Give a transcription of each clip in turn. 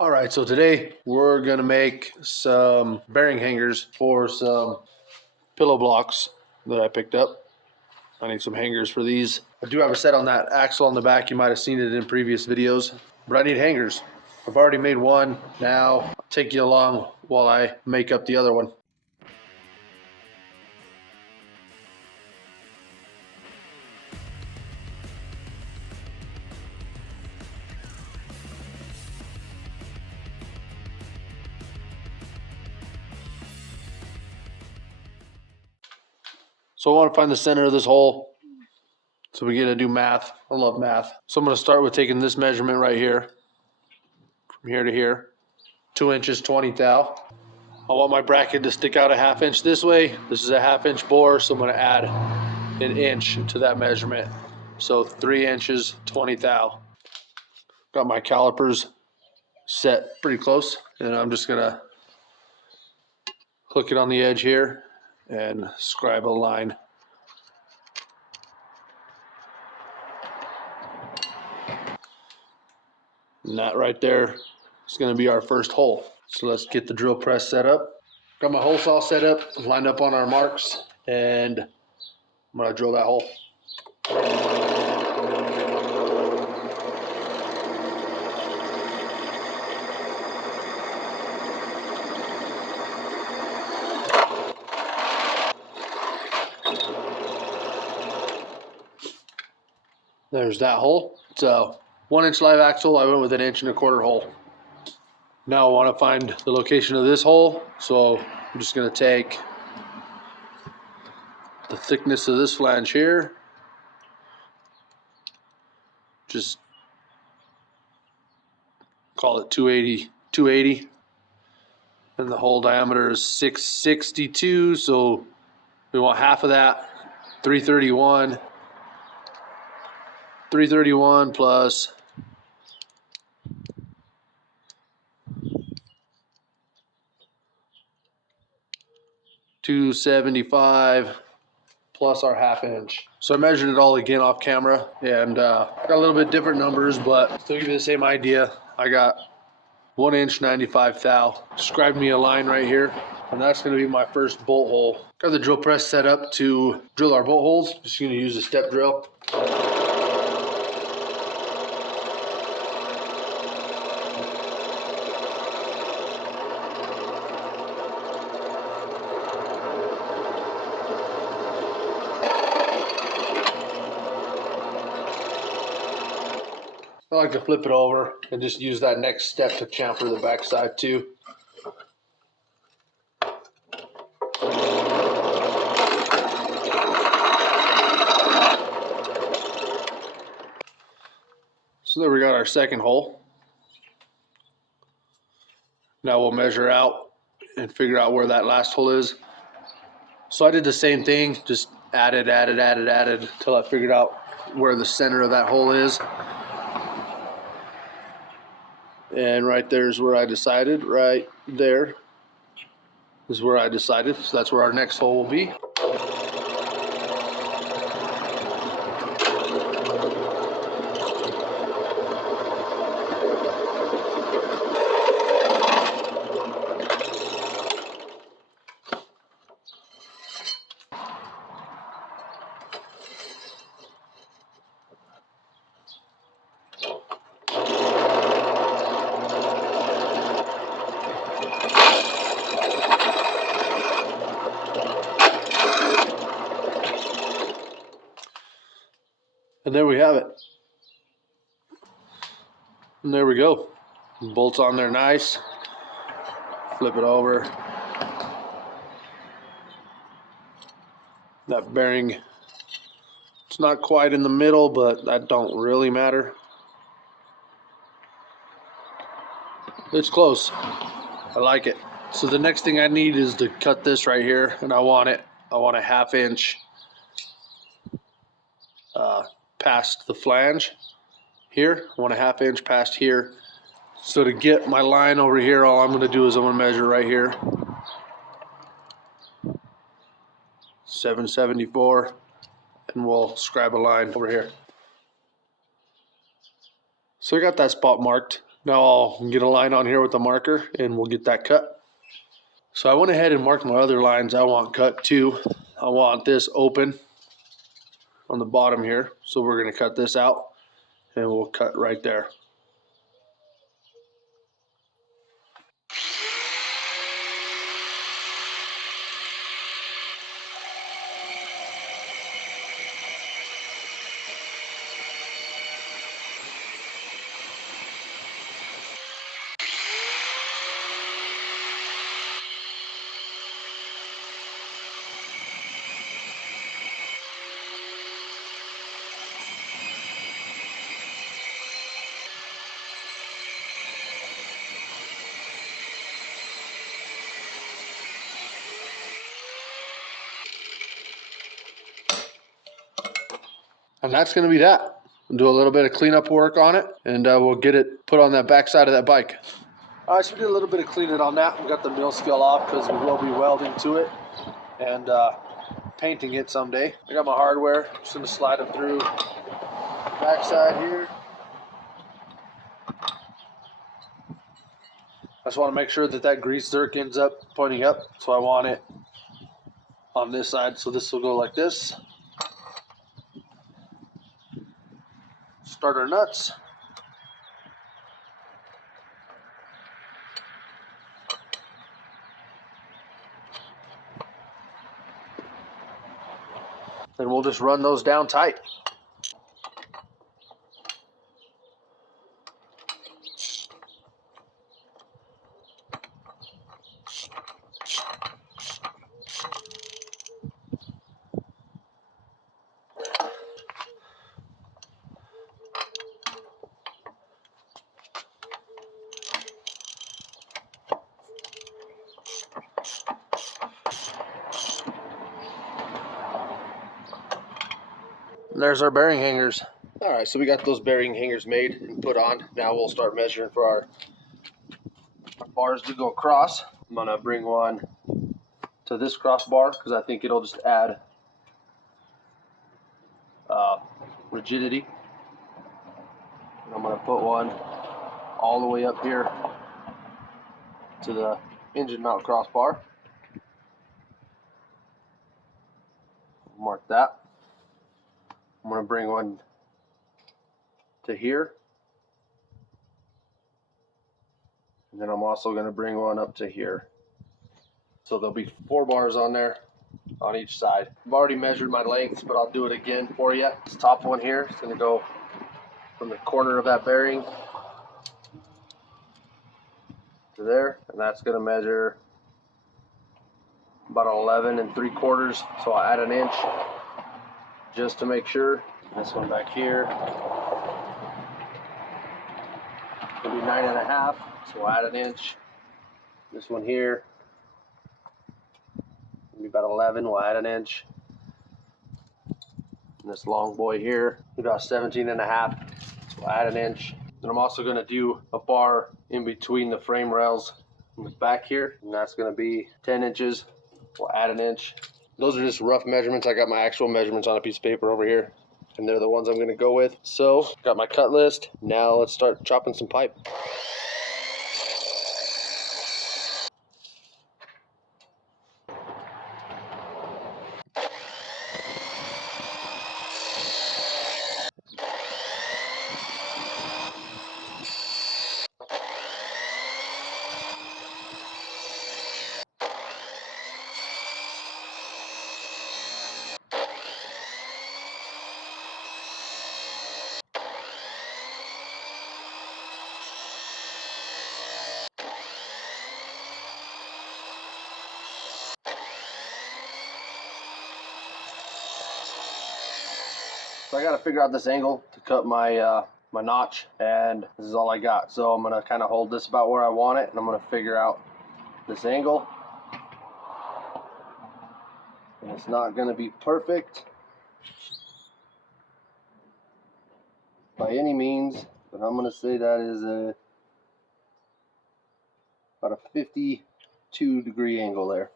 All right, so today we're gonna make some bearing hangers for some pillow blocks that I picked up. I need some hangers for these. I do have a set on that axle on the back. You might have seen it in previous videos, but I need hangers. I've already made one. Now I'll take you along while I make up the other one. So I want to find the center of this hole. So we're gonna do math. I love math. So I'm gonna start with taking this measurement right here, from here to here, 2 inches, 20 thou. I want my bracket to stick out a 1/2 inch this way. This is a 1/2 inch bore, so I'm gonna add an inch to that measurement. So 3 inches, 20 thou. Got my calipers set pretty close, and I'm just gonna hook it on the edge here and scribe a line. And that right there is going to be our first hole. So let's get the drill press set up. Got my hole saw set up, lined up on our marks, and I'm going to drill that hole. There's that hole. It's a 1 inch live axle. I went with an 1 1/4 hole. Now I want to find the location of this hole. So I'm just going to take the thickness of this flange here. Just call it 280. And the hole diameter is 662. So we want half of that, 331. 331 plus 275 plus our 1/2 inch. So I measured it all again off camera, and got a little bit different numbers, but still give you the same idea. I got 1 inch 95 thou. Scribed me a line right here, and that's going to be my first bolt hole. Got the drill press set up to drill our bolt holes. Just going to use a step drill. I like to flip it over and just use that next step to chamfer the backside too. So there we got our second hole. Now we'll measure out and figure out where that last hole is. So I did the same thing, just added until I figured out where the center of that hole is. And right there is where I decided, right there is where I decided. So that's where our next hole will be. And there we have it. And there we go. Bolts on there nice. Flip it over. That bearing, it's not quite in the middle, but that don't really matter. It's close. I like it. So the next thing I need is to cut this right here, and I want a 1/2 inch past the flange here. I want a 1/2 inch past here. So to get my line over here, all I'm going to do is I'm going to measure right here. 774, and we'll scribe a line over here. So I got that spot marked. Now I'll get a line on here with the marker and we'll get that cut. So I went ahead and marked my other lines I want cut too. I want this open on the bottom here. So we're gonna cut this out and we'll cut right there. And that's going to be that. We'll do a little bit of cleanup work on it, and we'll get it put on that back side of that bike. All right, so we did a little bit of cleaning on that. We got the mill scale off because we will be welding to it and painting it someday. I got my hardware. Just going to slide them through back side here. I just want to make sure that that grease zerk ends up pointing up, so I want it on this side. So this will go like this. Starter nuts. And we'll just run those down tight. And there's our bearing hangers. All right, so we got those bearing hangers made and put on. Now we'll start measuring for our bars to go across. I'm gonna bring one to this crossbar because I think it'll just add rigidity. And I'm gonna put one all the way up here to the engine mount crossbar. Mark that. I'm gonna bring one to here. And then I'm also gonna bring one up to here. So there'll be 4 bars on there on each side. I've already measured my lengths, but I'll do it again for you. This top one here is gonna go from the corner of that bearing to there, and that's gonna measure about 11 3/4. So I'll add an inch just to make sure. This one back here will be 9 1/2, so I'll add an inch. This one here will be about 11, we'll add an inch. And this long boy here, about 17 1/2, so I'll add an inch. And I'm also gonna do a bar in between the frame rails in the back here, and that's gonna be 10 inches, we'll add an inch. Those are just rough measurements. I got my actual measurements on a piece of paper over here, and they're the ones I'm gonna go with. So, got my cut list. Now let's start chopping some pipe. So I got to figure out this angle to cut my my notch, and this is all I got. So I'm gonna kind of hold this about where I want it, and I'm gonna figure out this angle. And it's not gonna be perfect by any means, but I'm gonna say that is about a 52-degree angle there.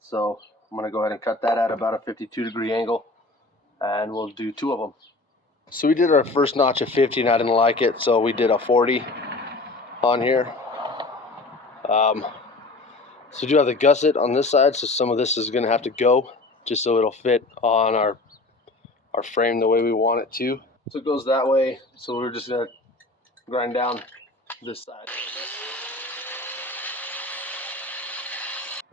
So I'm gonna go ahead and cut that at about a 52-degree angle, and we'll do 2 of them. So we did our first notch of 50 and I didn't like it, so we did a 40 on here. So we do have the gusset on this side, so some of this is going to have to go just so it'll fit on our frame the way we want it to. So it goes that way, so we're just going to grind down this side.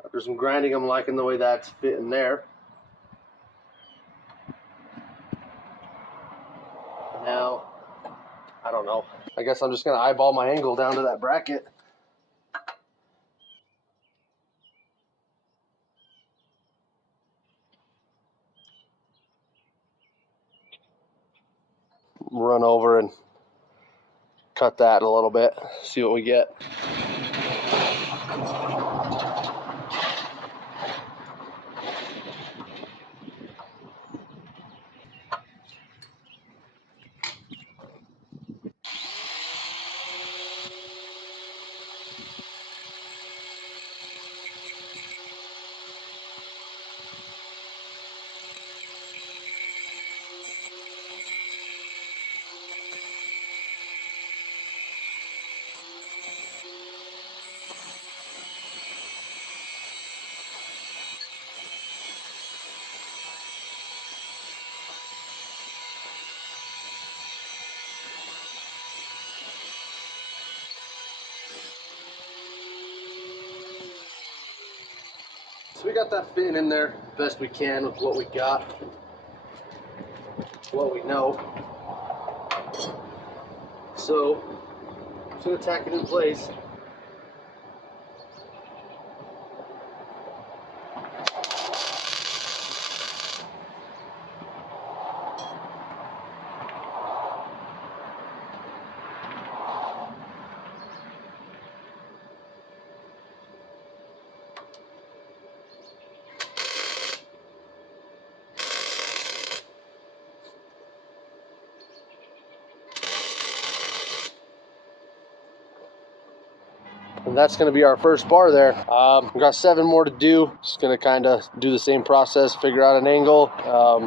After some grinding, I'm liking the way that's fitting there. Now, I don't know. I guess I'm just going to eyeball my angle down to that bracket. Run over and cut that a little bit, see what we get. So we got that fitting in there best we can with what we got, what we know. So I'm just going to tack it in place. And that's going to be our first bar there. We've got 7 more to do. Just going to kind of do the same process, figure out an angle,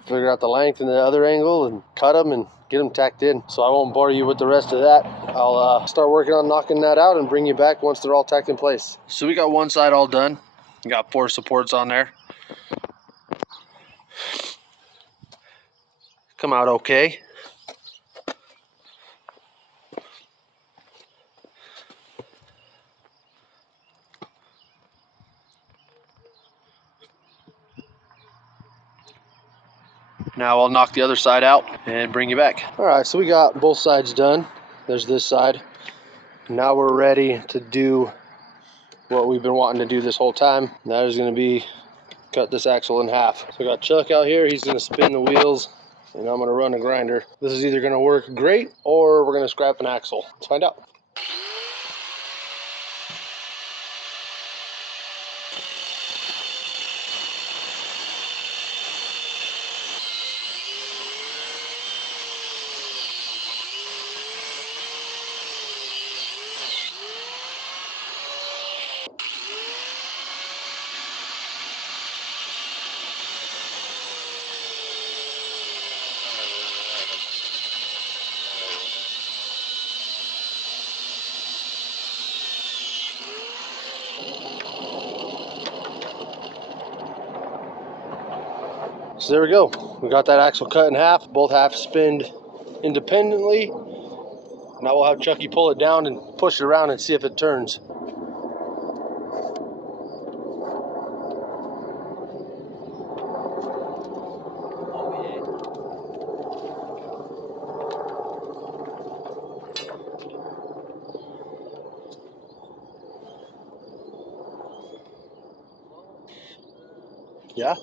figure out the length and the other angle, and cut them and get them tacked in. So I won't bore you with the rest of that. I'll start working on knocking that out and bring you back once they're all tacked in place. So we got one side all done. We got 4 supports on there. Come out okay. Now I'll knock the other side out and bring you back. All right, so we got both sides done. There's this side. Now we're ready to do what we've been wanting to do this whole time. That is going to be cut this axle in half. So I got Chuck out here. He's going to spin the wheels, and I'm going to run a grinder. This is either going to work great, or we're going to scrap an axle. Let's find out. So there we go. We got that axle cut in half. Both halves spinned independently. Now we'll have Chucky pull it down and push it around and see if it turns. Yeah?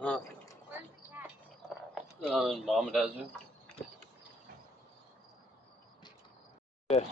Huh? Where's the cat? Mom and Dad's room. Okay.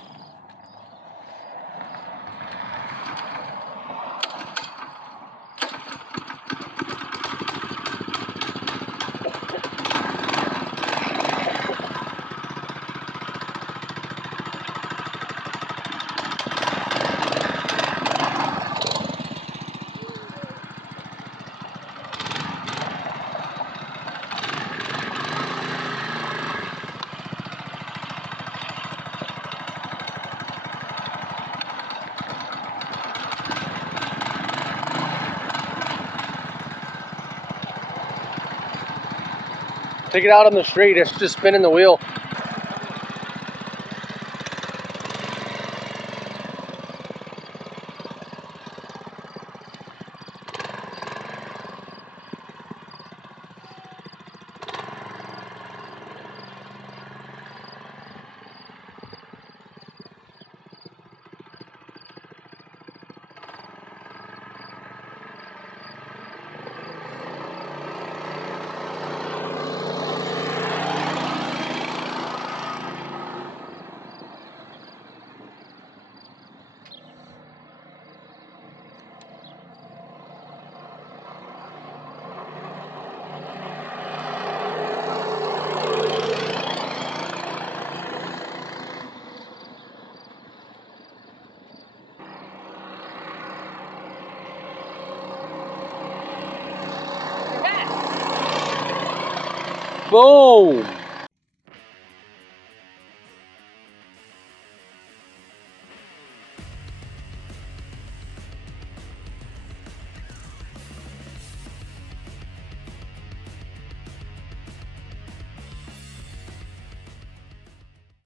Take it out on the street. It's just spinning the wheel. Boom!